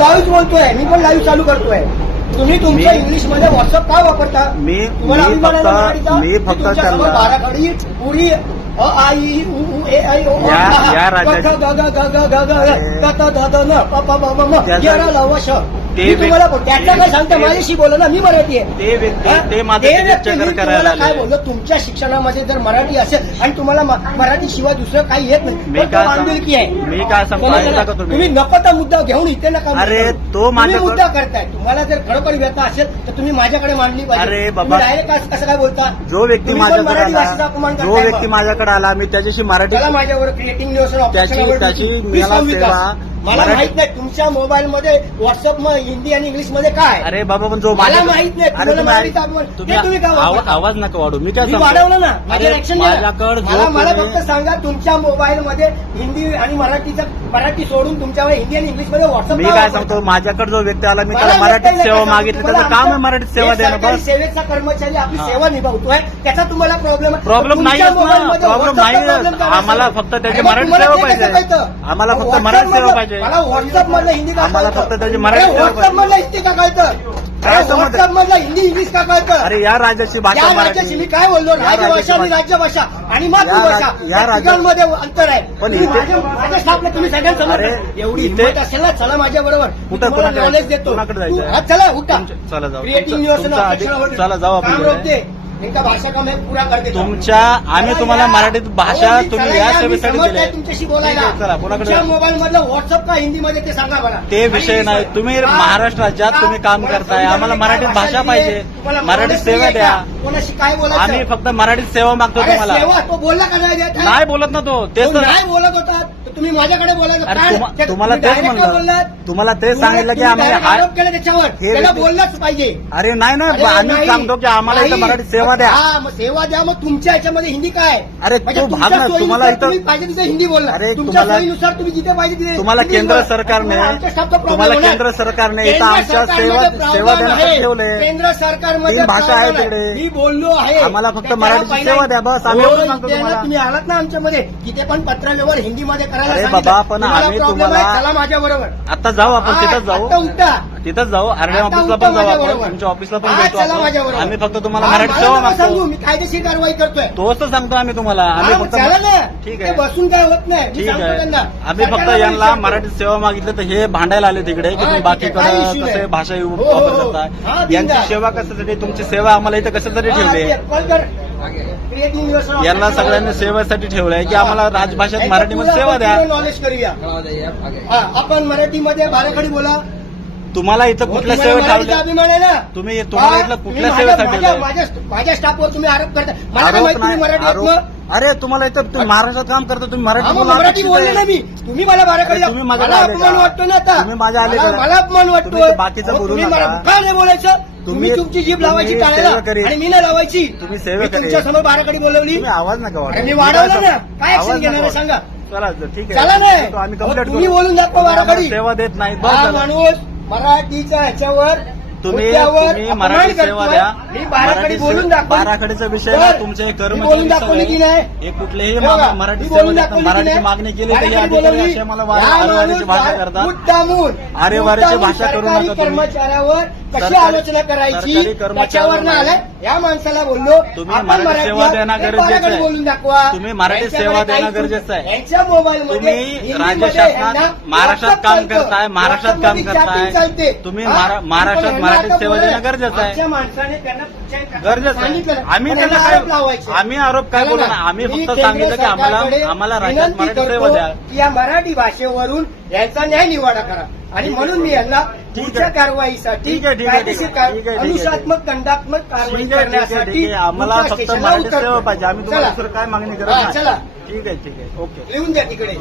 Live बोलतोय, मी पण live चालू करतोय. तुम्ही तुमच्या इंग्लिश मध्ये व्हॉट्सअप का वापरता? तुम्हाला अभिमान आहे मराठीचा? मी फक्त तुमच्यासमोर त्यांना- बाराखडी पुरी अ आई उ उ ए आई ओ या राज्याची- मी तुम्हाला त्यातलं काय सांगता? माझ्याशी बोला ना, मी मराठी आहे. ते व्यक्ती ते माझं ते व्यक्ती चक्कर मी करायला तुम्हाला काय आले. बोललो, तुमच्या शिक्षणामध्ये जर मराठी असेल आणि तुम्हाला मराठी शिवाय दुसरं काही येत नाही, मी पण तो काय बांधिलकी आहे. मी काय सांगतो ऐकता का तुम्ही तुम्ही? नको तो मुद्दा घेऊन इथे नका. अरे, तो तुम्ही माझ्याकडे- मुद्दा करताय. तुम्हाला जर खरोखर व्यथा असेल तर तुम्ही माझ्याकडे मांडली पाहिजे. अरे बाबा, डायरेक्ट कसं काय बोलता? जो व्यक्ती तुम्ही पण माझ्याकडे मराठी भाषेचा आला, अपमान जो करताय व्यक्ती मग. माझ्याकडे आला, मी त्याच्याशी मराठी त्याला माझ्यावर क्रिएटिंग न्यूज त्याची मला सेवा मला मराठी- माहित नाही तुमच्या मोबाईल मध्ये व्हॉट्सअप मध्ये हिंदी आणि इंग्लिश मध्ये काय. अरे बाबा, पण जो मला माझ्या- माहित नाही. अरे तुम्हाला मराठीचा तुम्ही अपमान- ते तुम्ही काय वापरता? आवाज नका वाढू. मी काय मी सांगतो? वाढवलं ना, माझ्या अरे, ऍक्शन माझ्याकडे जो मला कोणी- फक्त सांगा, तुमच्या मोबाईल मध्ये हिंदी आणि मराठी सोडून तुमच्यावर हिंदी आणि इंग्लिश मध्ये व्हॉट्सअप मी काय सांगतो, माझ्याकडे जो व्यक्ती आला, मी त्याला मराठीत सेवा मागितली, त्याचं काम आहे मराठीत सेवा देणं. बस सेवेचा कर्मचारी आपली हा. सेवा निभावतोय, त्याचा तुम्हाला प्रॉब्लेम प्रॉब्लेम नाही प्रॉब्लेम नाही. आम्हाला फक्त त्याची मराठी सेवा पाहिजे. आम्हाला फक्त मराठी सेवा पाहिजे. मला व्हॉट्सअप मधलं हिंदी का आम्हाला कळतं? फक्त त्याची मराठी सेवा व्हॉट्सअप मधलं हिंदी का कळतं? काय समजलं? व्हॉट्सअप मधलं हिंदी इंग्लिश का कळतं? अरे, या राज्याची भाषा या मराठी. राज्याची मी काय बोललो, या राजभाषा राज्याची आणि राज्यभाषा आणि मातृभाषा या या तिघांमध्ये अंतर आहे. पण तुम्ही इथे- माझ्या स्टाफला तुम्ही सगळ्यांसमोर अरे, एवढी इथे- हिंमत असेल ना, चला माझ्या बरोबर, कुठं- कुणाकडे नॉलेज जायचं? देतो. कुणाकडे जायचं? तू- हा, चला उठा. चला जाऊ. क्रिएटिंग तुमचा अधिक- चला जाऊ आपण काम तिकडे. रोकते इनका भाषा का मैं पूरा कर देता हूं. तुमच्या आम्ही तुम्हाला मराठीत भाषा तुम्ही या सेवेसाठी दिली. तुमच्याशी बोलायला चला, कोणाकडे- तुमच्या मोबाईल मधलं व्हॉट्सअप का हिंदी मध्ये ते सांगा मला. ते विषय नाही. तुम्ही महाराष्ट्र राज्यात तुम्ही काम करताय, आम्हाला मराठीत भाषा पाहिजे, मराठीत सेवा द्या. कोणाशी काय बोलायचं? आम्ही फक्त मराठीत सेवा मागतो अरे, तुम्हाला. सेवा तो बोलला का नाही देत? नाही बोलत ना तो. तो तेच तर नाही बोलत होता तर तुम्ही माझ्याकडे बोलायचं अरे, काय? तुम्हाला तुम्ही तेच direct म्हणलं. का बोललात? तुम्हाला तेच सांगितलं की तुम्ही आम्ही direct आरोप केला त्याच्यावर, हे त्याला व्यक्ती- बोललाच पाहिजे. अरे नाही ना, अरे आम्ही नाही, सांगतो की आम्हाला इथं नाही. मराठीत सेवा द्या. हा, मग सेवा द्या. मग तुमच्या याच्यामध्ये हिंदी काय? अरे, म्हणजे तो भाग तुमच्या ना, सोयीनुसार तुम्हाला इथं- तुम्ही पाहिजे तिथे हिंदी बोलला. अरे, तुमच्या तुम्हाला- सोयीनुसार तुम्ही जिथे पाहिजे तिथे तुम्हाला हिंदी केंद्र बोला. सरकारने आमच्या स्टाफचा problem तुम्हाला होणार. केंद्र सरकारने इथं केंद्र आमच्या सरकारमध्ये सेवा problem देण्यासाठी आहे. ठेवले. केंद्र सरकारमध्ये तीन भाषा आहे problem तिकडे. मी बोललो आहे. आम्हाला फक्त त्याच्यावर मराठीची पहिला- सेवा द्या, बस. आम्ही हो, एवढं सांगतो इथे ना तुम्हाला. तुम्ही आलात ना आमच्यामध्ये, तिथे पण पत्रव्यवहार हिंदीमध्ये करायला अरे सांगितलं. बाबा, पण तुम्हाला आम्ही problem तुम्हाला- आहे, चला माझ्या बरोबर. आता जाऊ आपण, तिथंच जाऊ. आता उठा. तिथंच जाऊ. आरडे आता ऑफिसला उठा पण जाऊ आपण. माझ्याबरोबर. तुमच्या ऑफिसला पण हा, भेटू चला आपण. माझ्याबरोबर. आम्ही फक्त तुम्हाला हा, मराठी मला सेवा नका सांगू, मागतो. मी कायदेशीर कारवाई करतोय. तोच तर सांगतो आम्ही तुम्हाला. आम्ही हा, फक्त चला ना. ठीक ते आहे, बसून काय होत नाही. मी ठीक सांगतो आहे. त्यांना. आम्ही फक्त सरकारला यांना विचारतो. मराठीत सेवा मागितली तर हे भांडायला आले तिकडे की हा, तुम्ही ठीक आहे. काही बाकीकडे issue कसे नाही. भाषा हो, हो, वापर हो. करताय. हा, यांची बिनधास्त. सेवा कशासाठी, तुमची सेवा आम्हाला इथं कशासाठी ठेवली आहे? कॉल कर. Creative News वर यांना ऑफिसला सगळ्यांनी सेवेसाठी ठेवलंय की आम्हाला राजभाषेत यांचं मराठीमध्ये पूर्ण सेवा द्या. आपण नॉलेज करूया. हा, आपण मराठीमध्ये बाराखडी बोला. तुम्हाला इथं कुठल्या तुम्हाला सेवेत मराठीचा ठेवलं? अभिमान आहे ना. तुम्हाला हा, इथलं तुम्ही कुठल्या माझ्या- सेवेसाठी माझ्या- ठेवलंय? माझ्या स्टाफवर तुम्ही आरोप करता. मला काय आरोप माहिती तुम्ही नाही, मराठी आरोप. मग? अरे, तुम्हाला इथं तुम्ही महाराष्ट्रात काम करता, तुम्ही मराठी हा, मग बोला. मराठी बोलले ना मी. तुम्ही मला बाराखडी अरे, तुम्ही माझ्या मला आले अपमान का? वाटतो ना आता. तुम्ही माझ्या आले मला का? मला अपमान वाटतो. तुम्ही ते बाकीचं बोलू नका. काय नाही बोलायचं? तुम्ही तुम्ही- तुमची जीभ तुम्ही लावायची सेवा टाळायला करीत. आणि मी नाही लावायची. तुम्ही सेवा मी करीत. तुमच्या समोर बाराखडी बोलवली. तुम्ही आवाज नका अरे, मी वाढवू. वाढवलं ना. काय आवाज ऍक्शन घेणार नका आहे सांगा? चला ठीक चला आहे. नाही. आम्ही अहो, कंप्लेंट तुम्ही बोलून दाखवा बाराखडी. सेवा देत नाहीत. बस हा झालं. माणूस मराठीच्या ह्याच्यावर तुम्ही मुद्द्यावर तुम्ही अपमान मराठी सेवा करतोय. द्या. मी बाराखडी बोलून दाखवली. बाराखडीचा विषय तर ना, तुमचे मी कर्मचारी बोलून दाखवली की नाही? हे कुठलेही बघा, मराठी मी सेवा बोलून देत दाखवली नाही. की मराठीची नाही? मागणी केली तर बाराखडी हे अधिकारी बोलवली. असे मला या वारंवारची भाषा माणूस करतात. मुद्दामून आरेवारीची भाषा करू नका सरकारी तुम्ही. कर्मचाऱ्यावर कशी सरकारी- आलोचना करायची सरकारी कर्मचाऱ्यावर त्याच्यावर नाही. आलाय. या माणसाला बोललो तुम्ही आपण मराठी मराठी सेवा देणं आहोत, गरजेचं बाराखडी आहे. बोलून दाखवा. तुम्ही मराठी यांच्याकडे सेवा देणं काही गरजेचं आहे. यांच्या मोबाईल तुम्ही राज्य शासनात महाराष्ट्रात काम करताय, महाराष्ट्रात काम करताय. तुम्ही महाराष्ट्रात मराठी सेवा देणं गरजेचं आहे. माणसाने त्यांना पुढच्या गरजेचं आहे. सांगितलं. आम्ही पण त्यांना यांना काय आरोप लावायचे. आम्ही आरोप काय बोलू ना, आम्ही मी फक्त केंद्र सांगितलं की सरकारकडे आम्हाला राज्यात विनंती मराठी सेवा करतो द्या. की या मराठी भाषेवरून यांचा न्याय निवाडा करा आणि म्हणून मी यांना पुढच्या कारवाईसाठी ठीक आहे, ठीक आहे, कायदेशीर ठीक आहे, ठीक आहे. अनुशासनात्मक दंडात्मक कारवाई ठीक आहे, ठीक आहे, करण्यासाठी ठीक आहे. आम्हाला पुढच्या फक्त स्टेशनला मराठी उतरतो. सेवा पाहिजे. आम्ही तुम्हाला चला. दुसरं काय मागणी करत हा, नाही. चला ठीक आहे, ठीक आहे. ओके. लिहून द्या तिकडे.